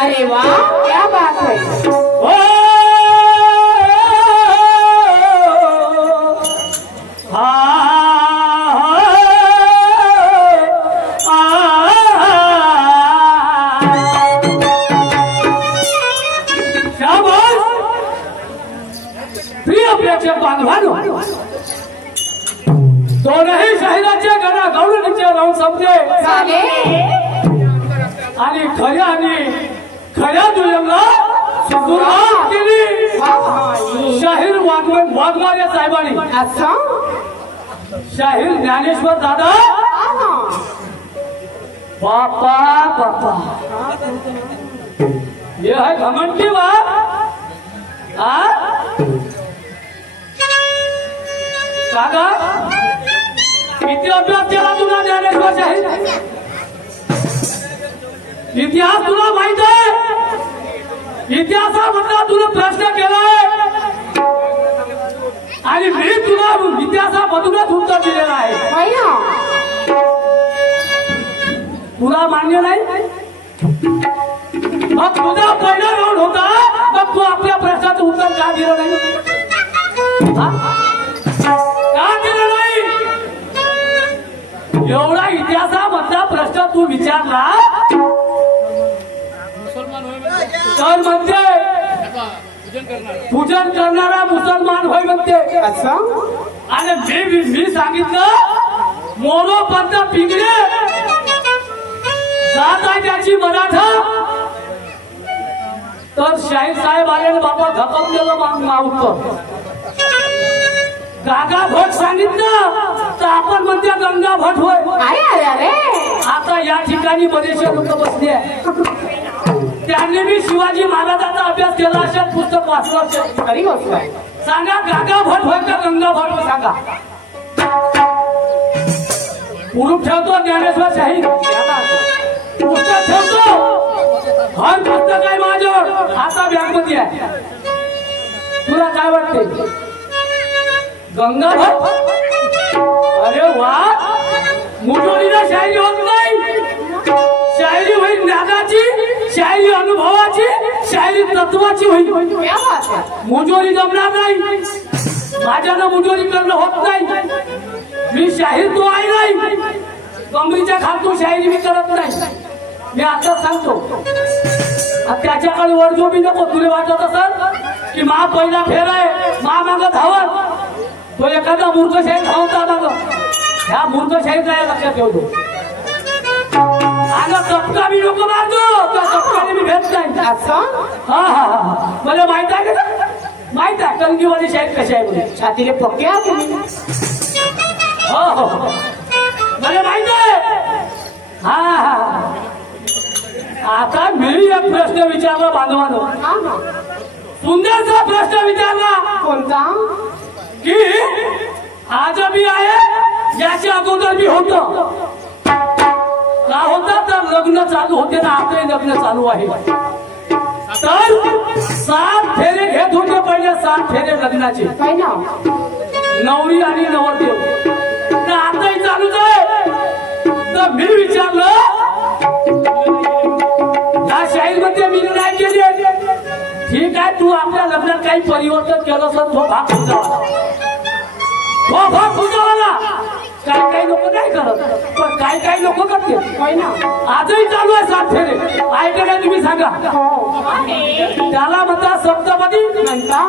अरे वाह, क्या बात है। बांधवानो दोनही शहराच्या घरा गौरवचे राहून समजे आणि खऱ्या दुय्यमला सुरुवात केली शाहीर वाघमारे या साहेबांनी। शाहीर ज्ञानेश्वर दादा बापा बापा ये है घमंड की बात। दादा किती अभ्यास केला तुला ज्ञानेश्वर शाहीर? इतिहास तुला माहित आहे? इतिहासामधला तुला प्रश्न केलाय आणि मी तुला इतिहासामधूनच उत्तर दिलेलं आहे। तुला मान्य नाही? मग तुझा पहिला राऊंड होता, मग तू आपल्या प्रश्नाचं उत्तर का दिलं नाही? का दिलं नाही? एवढा इतिहासामधला प्रश्न तू विचारला तर म्हणते पूजन करणारा मुसलमान होय म्हणते। आणि मी सांगितलं मोरोपंत पिंगळे जात आहे त्याची मराठा, तर शाहीर साहेब आले बाबा धपकलेलं मावतं। गागा भट सांगितलं तर आपण म्हणते गंगा भट होय। अरे अरे अरे, आता या ठिकाणी बरेचसे लोक बसले आहे, त्यांनी मी शिवाजी महाराजांचा अभ्यास केला असेल, पुस्तक वाचलं असेल, खरी गोष्ट आहे। सांगा गागा भट होय का गंगा भट होय सांगा? पुरुष ठेवतो ज्ञानेश्वर शाहीर, पुस्तक ठेवतो, हर पुस्तक आहे माझ्यावर, आता बँकमध्ये आहे। तुला काय वाटते गंगा भट? अरे वा, मुजोरीला शायरी होत नाही, शायरी होईल ज्ञानाची, शायरी अनुभवाची, शायरी तत्वाची होईल। मुजोरी जमणार नाही, माझ्यानं मुजोरी करणं होत नाही। मी शाहीर तो आहे नाही, कमरीच्या खालतो शायरी मी करत नाही। मी आता सांगतो, त्याच्याकडे वरजोबी नको। तुला वाटत असेल की मा पहिला फेर आहे, मा माग धावत, तो एखादा मूर्ख शाहीर धावता माग, ह्या मूर्ख शाहीर काय लक्षात ठेवतो। आणि चपका मी नको मारतो, त्या चपकाने मी भेट नाही। हा हा हा, मला माहित आहे का? माहित आहे कलगीवाली शाहीर कशी आहे म्हणून, छातीले पक्के आहात तुम्ही। हो हो, मला माहित आहे। हा हा, आता मी एक प्रश्न विचारला बांधवानो, सुंदरचा प्रश्न विचारला। कोणता? की आज मी आहे, याच्या अगोदर मी होतो का होता, तर लग्न चालू होते ना, आता लग्न चालू आहे, तर 7 फेरे घेत होते पहिले, 7 फेरे लग्नाचे, नवरी आणि नवरदेव, आताही चालूच आहे। तर मी विचारलं त्या शाहीर मध्ये मी नाही केली, ठीक आहे, तू आपल्या लग्नात काही परिवर्तन केलं असेल, तो भाग पूजावाला, काही लोक नाही करत, पण काही लोक करते। आजही चालू आहे 7 फेरे, ऐका नाही तुम्ही सांगा? त्याला म्हणता सप्तपदी म्हणता।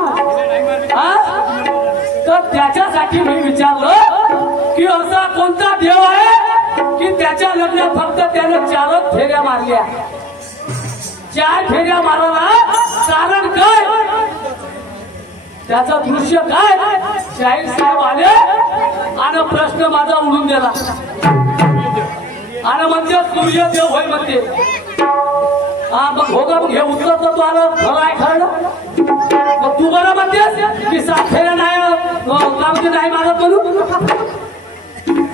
तर त्याच्यासाठी मी विचारलं की असा कोणता देव आहे की त्याच्या लग्नात फक्त त्यानं 4 फेऱ्या मारल्या? 4 फेऱ्या मारायला कारण काय, त्याचं दृश्य काय? शाहीर साहेब आले आणि प्रश्न माझा उडून दिला आणि म्हणते सूर्यदेव होय म्हणते। हा मग हो का, मग हे उत्तर तर तू आलं खरं आहे, खरं ना? मग तू बरं म्हणतेस की 7 फेऱ्या नाही नाही मारत म्हणून?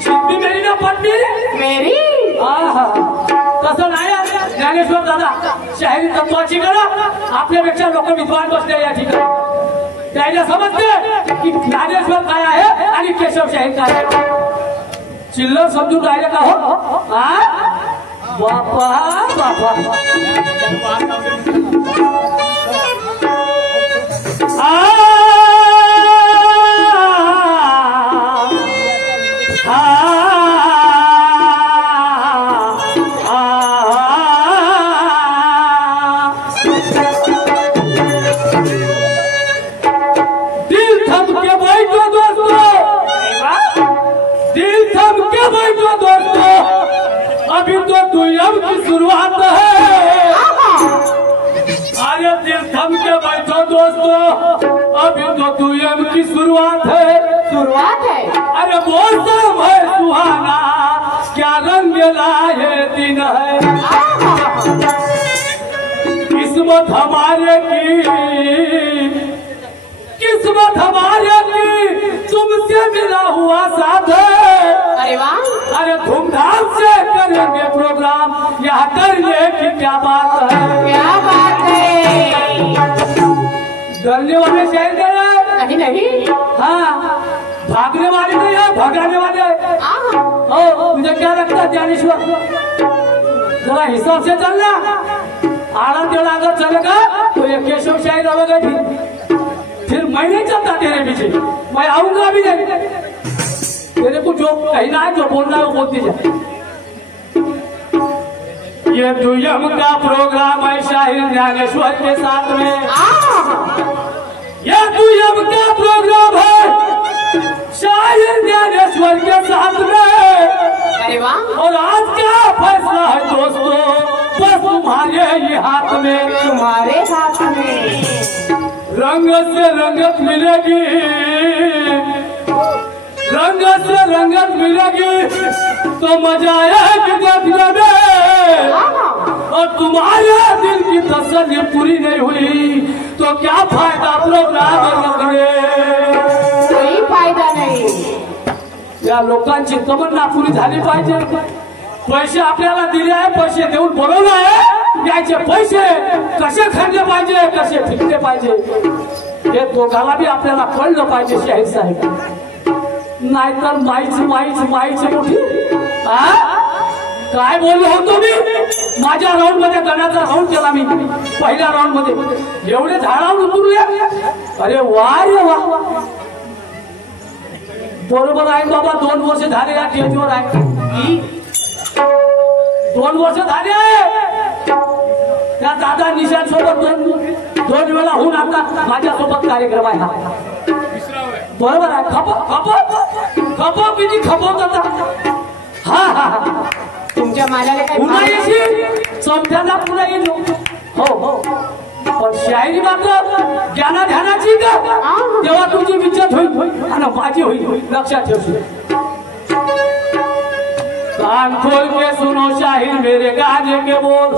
शिंपी मेरी ना पटली मेरी, तसं नाही ज्ञानेश्वर दादा, शाहिरी तत्वाची करा, आपल्यापेक्षा लोक विद्वान बसले या ठिकाणी, त्याला समजते की ज्ञानेश्वर काय आहे आणि केशवशाही काय आहे. चिल्लर समजून राहिले का हो. बापा बापा अभी तो दुयम की शुरुआत है. अरे दिल थम के बैठो दोस्तों, अभी तो दुयम की शुरुआत है. अरे मौसम है सुहाना, क्या रंग लाए दिन है. किस्मत हमारे की तुमसे मिला हुआ साथ है. अरे वाह. अरे धूमधाम से करेंगे प्रोग्राम, यहाँ करने की क्या बात है. क्या बात है. डरने वाले शायद नहीं. हाँ, भागने वाले नहीं है, भगाने वाले. ओ मुझे क्या लगता है ज्ञानेश्वर, जरा हिसाब से चलना. आड़ा टेढ़ा अगर चलेगा तो ये केशव शाही रहेगा. फिर मैं नहीं चलता तेरे पीछे, मैं आऊंगा भी नहीं. तेरे को जो कहना है, जो बोलना है वो बोलती जाए. ये दुयम का प्रोग्राम है शाहिर ज्ञानेश्वर के साथ में. ये दुयम का प्रोग्राम है शाहिर ज्ञानेश्वर के साथ में. अरे वाह. और आज का फैसला है दोस्तों बस तुम्हारे ही हाथ में. तुम्हारे हाथ में. रंग से रंगत मिलेगी, रंग से रंगत मिलेगी तो मजा आएगी देखने में. और तुम्हारे दिल की तसल्ली पूरी नहीं हुई तो क्या फायदा प्रोग्राम रखने. कोई फायदा नाही. या लोकांची तमन्ना पुरी झाली पाहिजे. पैसे आपल्याला दिले आहे, पैसे देऊन बोलवलं आहे. याचे पैसे कसे खर्चले पाहिजे, कसे फिरले पाहिजे हे दोघाला बी आपल्याला कळलं पाहिजे शाहीर साहेब. नाहीतर माईच मोठी. काय बोललो होतो मी. माझ्या राऊंड मध्ये गणाचा राऊंड केला मी पहिल्या राऊंड मध्ये. एवढे झाडावर उतरले. अरे वा रे वा. बरोबर आहे बाबा. 2 वर्ष झाले या स्टेजवर आहे. 2 वर्ष झाले आहे. त्या दादा निशान सोबत दोन वेळा होऊन आता माझ्यासोबत कार्यक्रम आहे हा. बरोबर आहे. खप किती खपवतात. हा तुमच्या मालाला काय पुन्हा येशील चौथ्याला पुन्हा येईल. हो पण शायरी मात्र ज्ञाना ध्यानाची का तेव्हा तुझी विचार होईल आणि माझी होईल. लक्षात ठेवशील. कान खोल के सुनो शाहिर मेरे गाने के बोल.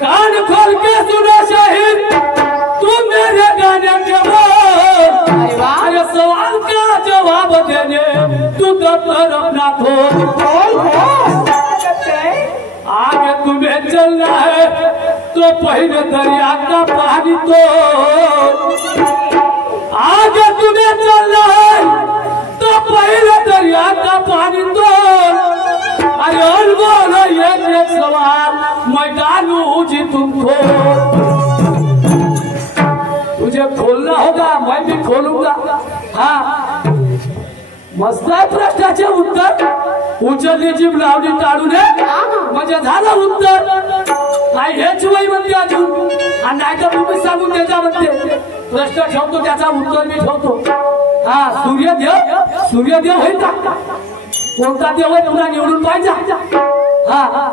कान खोल के सुनो शाहिर तुम मेरे गाने के बोल. अरे सवाल का जवाब देने तू दफ्तर अपना खोल. आगे तुम्हें चलना है तो पहले दरिया का पानी तो. आगे तुम्हें चलना है तो पहले दरिया का पानी तो. अरे और बोलो एक सवाल मैं डालू जी तुमको. तुझे खोलना होगा, मैं भी खोलूंगा. हाँ मस्त आहे प्रश्नाचे उत्तर. उचलली जीभ लावली टाळून म्हणजे झालं उत्तर. काय हेच वय म्हणते अजून. आणि नाही तर तुम्ही सांगून त्याच्या म्हणते. प्रश्न ठेवतो त्याचा उत्तर मी ठेवतो. हा सूर्यदेव होईल का. कोणता देव आहे तुला निवडून पाहिजे. हा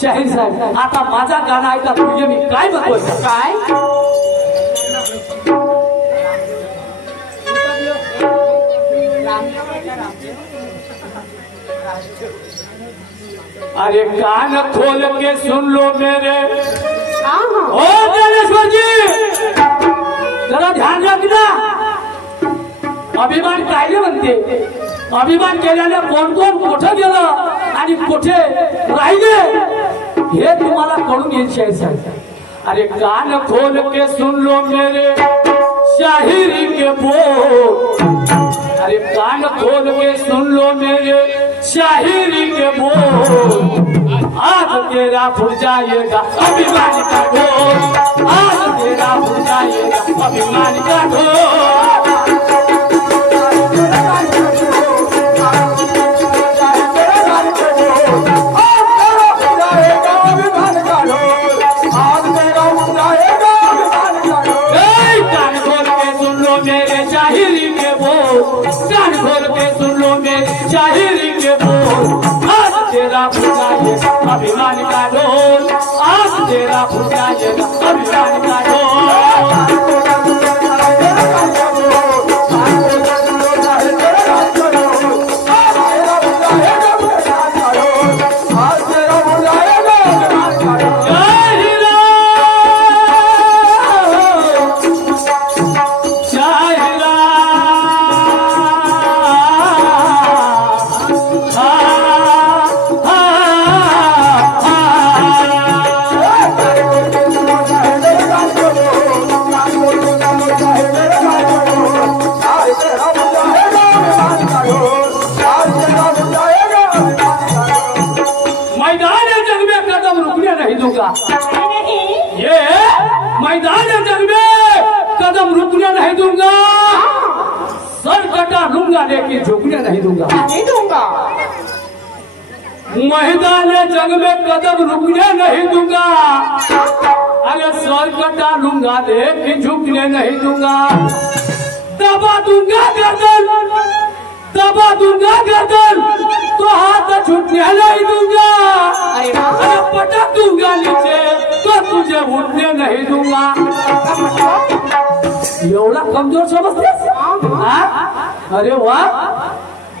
शाहीर साहेब आता माझा गाणं ऐका. तुझे मी काय म्हणतोय. काय. अरे कान खोल के सुन लो मेरे. ओ ज्ञानेश्वर जी जरा ध्यान रखना. अभिमान कायले म्हणते. अभिमान केल्याने कोण कुठे गेलं आणि कुठे राहिले हे तुम्हाला कळून येईल शाहीर साहेब. अरे कान खोल के सुन लो मेरे. शाहिरी के बोल, अरे कान खोल के सुन लो मेरे शाहिरी के बोल। आज तेरा फूट जाएगा अभिमान का ढोल, आज तेरा फूट जाएगा अभिमान का ढोल। शाहिरी के बोल, आज तेरा फुटाएगा अभिमान का ढोल, आज तेरा फुटाएगा अभिमान का ढोल। ये मैदान जंग में कदम रुकने नहीं दूंगा, सर कटा लूंगा लेकिन झुकने नहीं दूंगा। नहीं दूंगा। मैदान जंग में कदम रुकने नहीं दूंगा, अरे सर कटा लूंगा लेकिन झुकने नहीं दूंगा। दबा दूंगा गर्दन, दबा दूंगा गर्दन, तो हाथ छूटने नहीं दूंगा। अरे पटक दूंगा नीचे तो तुझे उठने नहीं दूंगा। एवढा कमजोर समजतेस? अरे वाह,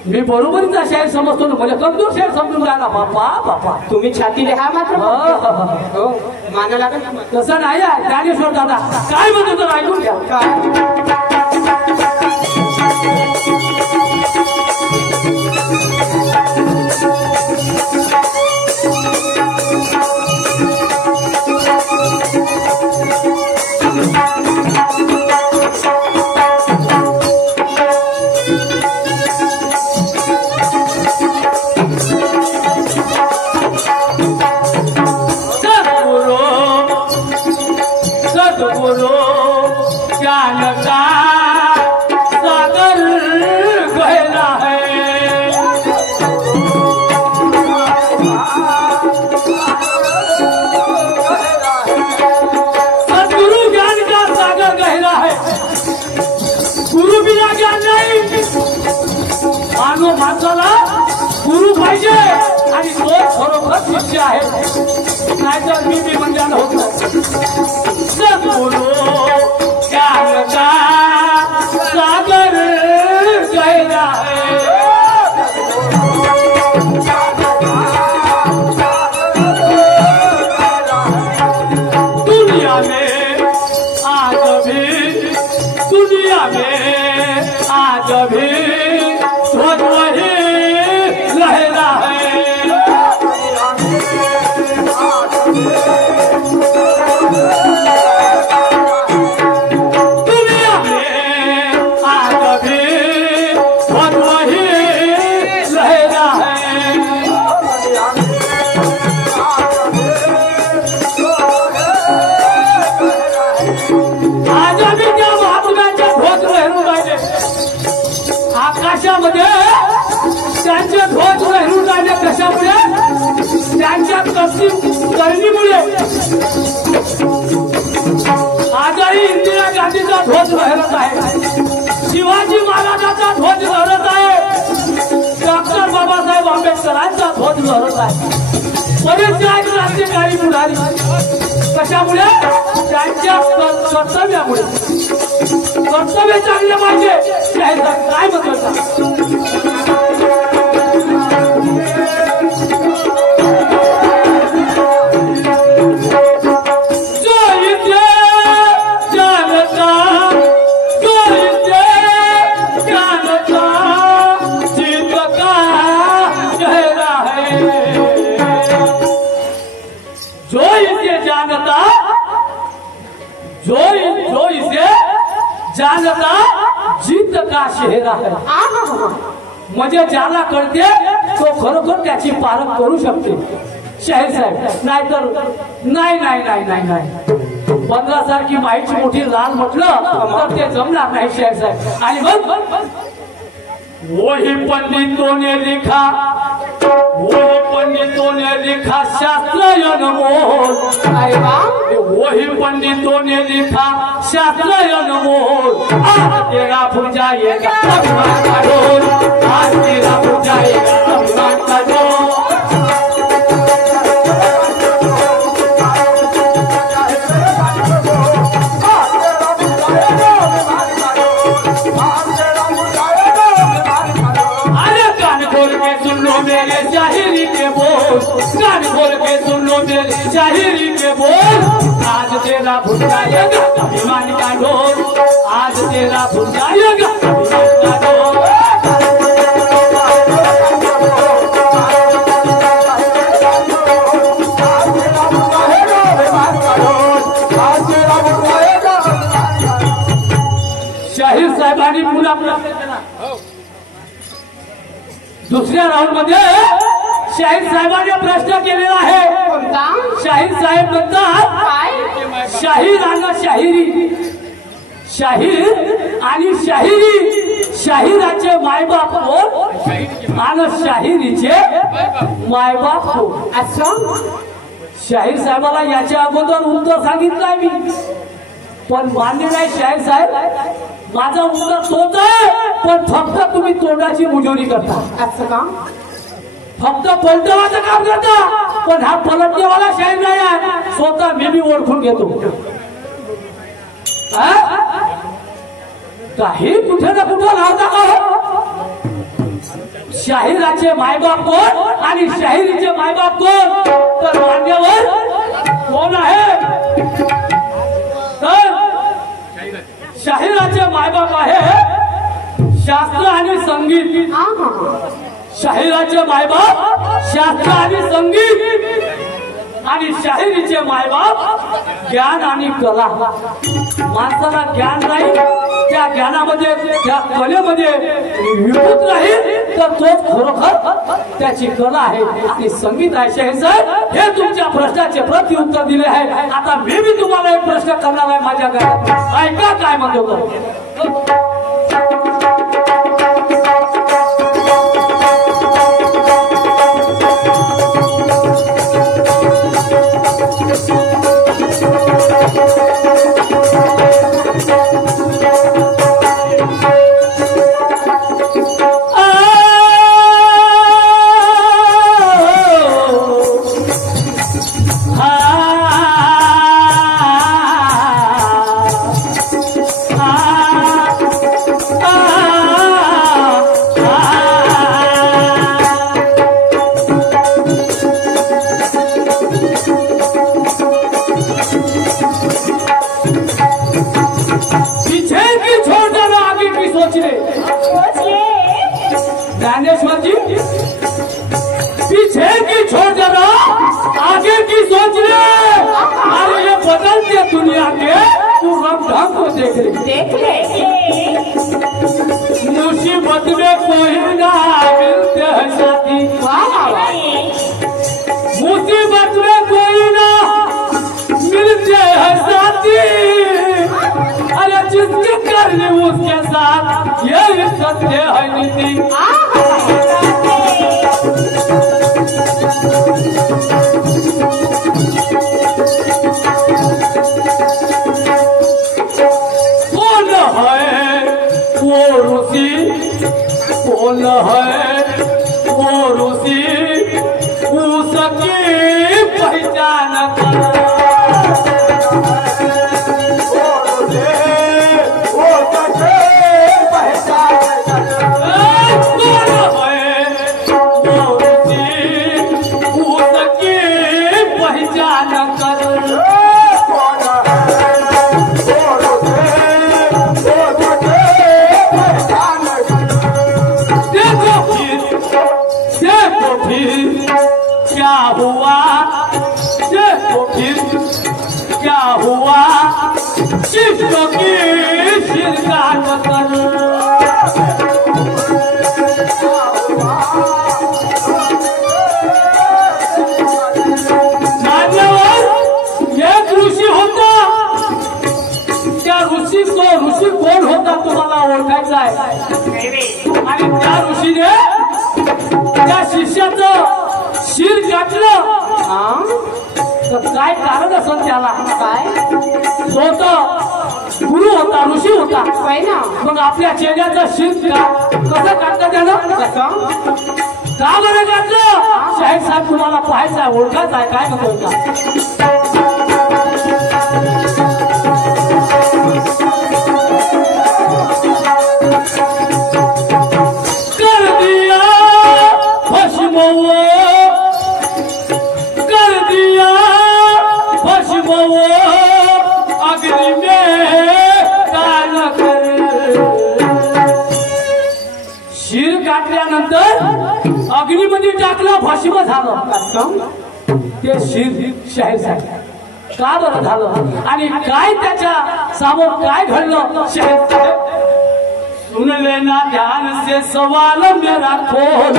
मी बरोबरीचा शाहीर समजतो ना, म्हणजे कमजोर शाहीर समजून राहिला. बापा बापा, तुम्ही छाती लिहा मात्र माना लागेल. तसं नाही आहे ज्ञानेश्वर दादा, काय म्हणतो तर ऐकून घ्या. काय माणसाला गुरु पाहिजे आणि तो खरोखर शिष्य आहे. नाहीतर मी म्हणजे होतो. सद्गुरु ज्ञान का सागर गहरा है, दुनिया में आज भी वही लहरा है. दुनिया में आज भी वही लहरा है. आज आम्ही त्या महात्म्याच्या ध्वज लहरू राहिले आकाशामध्ये. त्यांचे ध्वज लहरू राहिले कशामुळे? त्यांच्या करणीमुळे. आजही इंदिरा गांधीचा ध्वज लहरत आहे, शिवाजी महाराजांचा ध्वज लहरत आहे, डॉक्टर बाबासाहेब आंबेडकरांचा ध्वज लहरत आहे. बरेचसे आहेत क्रांतिकारी पुढारी. कशामुळे? त्यांच्या कर्तव्यामुळे. कर्तव्य चांगले पाहिजे. काय म्हणतात? जानता जिद्द का चेहरा है. म्हणजे ज्याला कळते तो खरोखर त्याची पारख करू शकते. शाहीर साहेब नाहीतर नाही नाही नाही नाही नाही 15 सारखी माईची मोठी लाल म्हटलं तर ते जमणार नाही शाहीर साहेब. आणि मग वही पंडितों ने लिखा, वही पंडितों ने लिखा शास्त्र अनमोल. अरे वाह, वही पंडितों ने लिखा शास्त्र अनमोल. आज तेरा फूल जाएगा अभिमान का ढोल, आज तेरा फूल जाएगा अभिमान का ढोल. मेरे शाहिरी के बोल, कान खोल के सुन लो मेरे शाहिरी के बोल. आज तेरा भूल जाएगा अभिमान का ढोल, आज तेरा भूल जाएगा अभिमान का ढोल. शाहीर साहेबांनी पुन्हा प्रश्न केला. दुसऱ्या राऊंड मध्ये शाहीर साहेबांनी प्रश्न केलेला आहे. कोणता? शाहीर साहेब म्हणतात काय? शाहीर आणि शाहिरी, शाहीर आणि शाहिरी. शाहिराचे मायबाप कोण आणि शाहिरीचे मायबाप कोण? असं शाहीर साहेबाला याच्या अगोदर उत्तर सांगितलं आहे मी, पण मान्य नाही शाहीर साहेब. माझं उत्तर तोच आहे, पण फक्त तुम्ही तोंडाची मुजोरी करता. असं का? फक्त पलटवाचं काम करता, पण हा पलटणेवाला शाहीर नाही आहे. स्वतः मी ओळखून घेतो. काही कुठे ना कुठे लावता का? शाहिराचे मायबाप कोण आणि शाहिरीचे मायबाप कोण? तर मान्यवर कोण आहे? तर शाहिराचे मायबाप आहे शास्त्र आणि संगीत. शाहिराचे मायबाप शास्त्र आणि संगीत आणि शाहिरीचे मायबाप ज्ञान आणि कला. माणसाला ज्ञान नाही, त्या ज्ञानामध्ये त्या कलेमध्ये विभूत राहील तर तोच खरोखर त्याची कला आहे आणि संगीत आहे. शाहीर साहेब हे तुमच्या प्रश्नाचे प्रति उत्तर दिले आहे. आता मी तुम्हाला एक प्रश्न करणार आहे माझ्या घरात. ऐका काय म्हणतो. ज्ञानेश्वर जी पीछे की छोड़ जरा आगे की सोच ले. अरे ये बदलते दुनिया के तू रंग ढंग को देख ले. मुसीबत में कोई ना मिलते हैं साथी. मुसीबत में कोई ना मिलते हैं साथी. अरे जिसकी करनी उसके साथ ये सत्य है नीति. कौन है वो ऋषि, कौन है वो ऋषि, उसकी पहचान कर. क्या हुआ देखो फिर क्या हुआ शिष्यों की शिरकाट कर ऋषी कोण होता तुम्हाला ओळखायचा आहे आणि त्या ऋषीने त्या शिष्याचं शिर काटलं तर काय कारण असं त्याला काय तो तर गुरु होता ऋषी होता ना मग आपल्या चेल्याचं शिर कसं काटलं त्यानं कसं का बरं काटलं शाहीर साहेब तुम्हाला पाहायचं आहे ओळखायचं आहे काय म्हणतो का अग्नीमध्ये टाकलं भस्म झालं ते शिर शाहीर साहेब का बरं झालं आणि काय त्याच्या समोर काय घडलं शाहीर साहेब सुन लेना ध्यान से सवाल मेरा खोल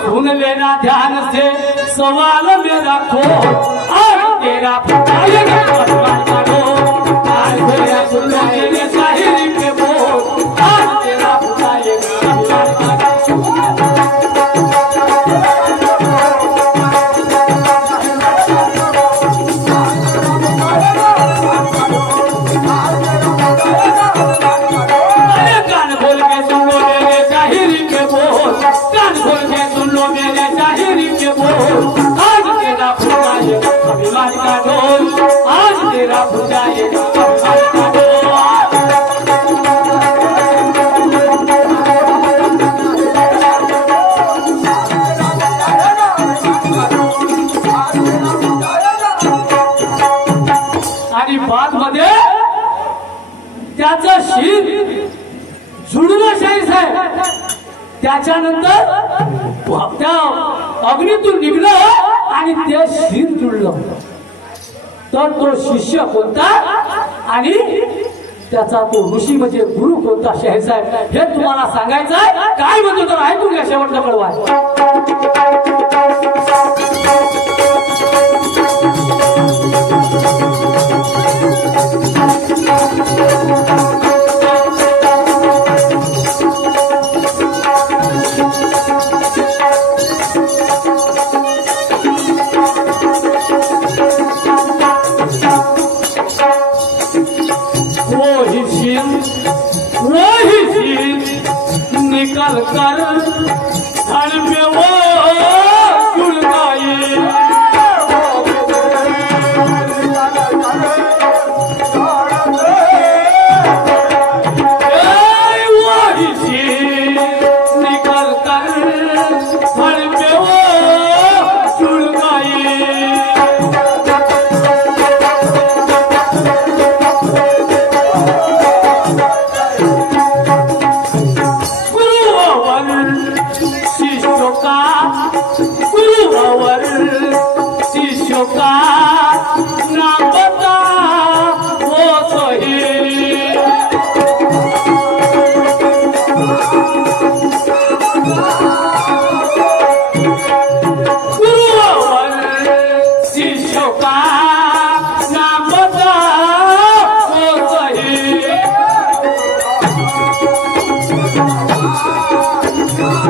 सुन लेना ध्यान से सवाल मेरा खोल और तेरा फटाएगा शाहिरी के बोल और तेरा फटाएगा अभिमान का ढोल आज तेरा बुझाएगा अभिमान का आणि बाद मध्ये त्याचं शिर जुळलं शाहीर साहेब त्याच्यानंतर त्या अग्नीतून निघलं आणि ते शिर जुळलं तर तो शिष्य कोणता आणि त्याचा तो ऋषी म्हणजे गुरु कोणता शाहीर साहेब हे तुम्हाला सांगायचं आहे काय म्हणतो तर ऐकून घ्या शेवटचं कळवा निकल कर धड़ पे वो जुड़ गई वही सी निकल कर धड़ पे वो जुड़ गई शिष्यों का नाम बता वो सही गुरुवर शिष्यों का नाम बता वो सही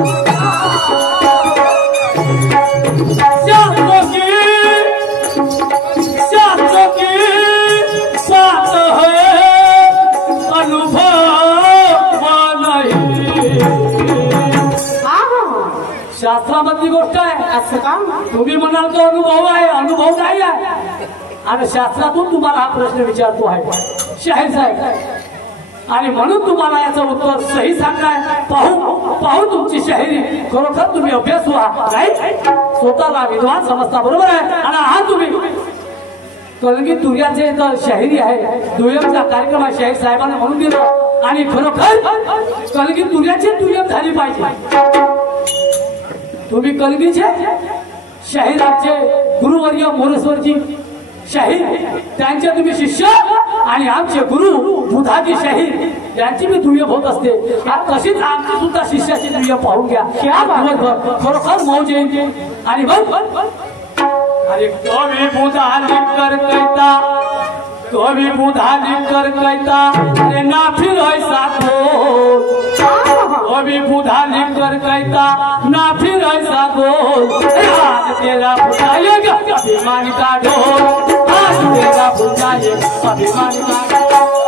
शास्त्रामधली गोष्ट आहे असं का तुम्ही म्हणाल तो अनुभव आहे अनुभव नाही आहे आणि शास्त्रातून तुम्हाला हा प्रश्न विचारतो आहे शाहीर साहेब आणि म्हणून तुम्हाला याचं उत्तर सही सांगणार पाहू तुमची शाहिरी खरोखर तुम्ही अभ्यास व्हा नाही स्वतःला विद्वान समजता बरोबर आहे आणि हा तुम्ही कलगी दुर्याचे शाहिरी आहे दुय्यमचा कार्यक्रम आहे शाहीर साहेबांना म्हणून दिलं आणि खरोखर कलगी दुर्याची दुय्यम झाली पाहिजे तुम्ही कलगीचे शाहीर आमचे गुरुवर्य मोरेश्वरजी शाहीर त्यांचे तुम्ही शिष्य आणि आमचे गुरु बुधाजी शाहीर यांची मी दुय्यम होत असते. तशीच आमची सुद्धा शिष्याची दुय्यम पाहून घ्या. खरोखर मौज येईल. आणि मग अरे तो भी बुधाजी कर कहता, तो भी बुधाजी कर कहता, अरे ना फिर ऐसा तो भी बुधाजी कर कहता, ना फिर ऐसा आज तेरा बुझाएगा अभिमान का ढोल, आज तेरा बुझाएगा अभिमान का ढोल.